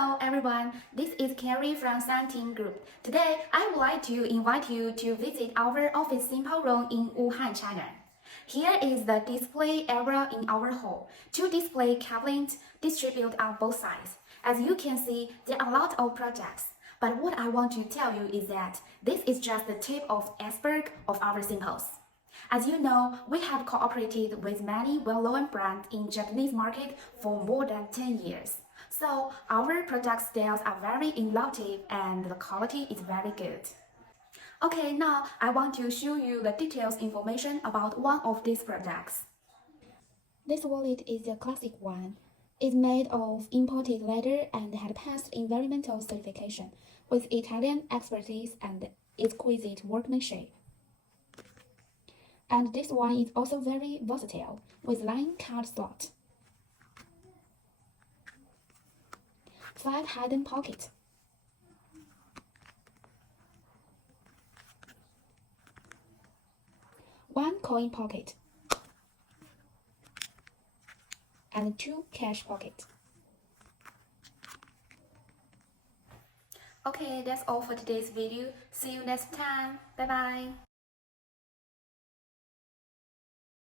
Hello everyone, this is Carrie from Team Group. Today, I would like to invite you to visit our office simple room in Wuhan, China. Here is the display area in our hall. Two display cabinets distributed on both sides. As you can see, there are a lot of projects. But what I want to tell you is that this is just the tip of the iceberg of our simples. As you know, we have cooperated with many well-known brands in Japanese market for more than 10 years. So our product styles are very innovative and the quality is very good. Okay, now I want to show you the details information about one of these products. This wallet is a classic one. It's made of imported leather and had passed environmental certification with Italian expertise and exquisite workmanship. And this one is also very versatile with line card slot, 5 hidden pockets, one coin pocket, and 2 cash pockets. Okay, that's all for today's video. See you next time. Bye bye.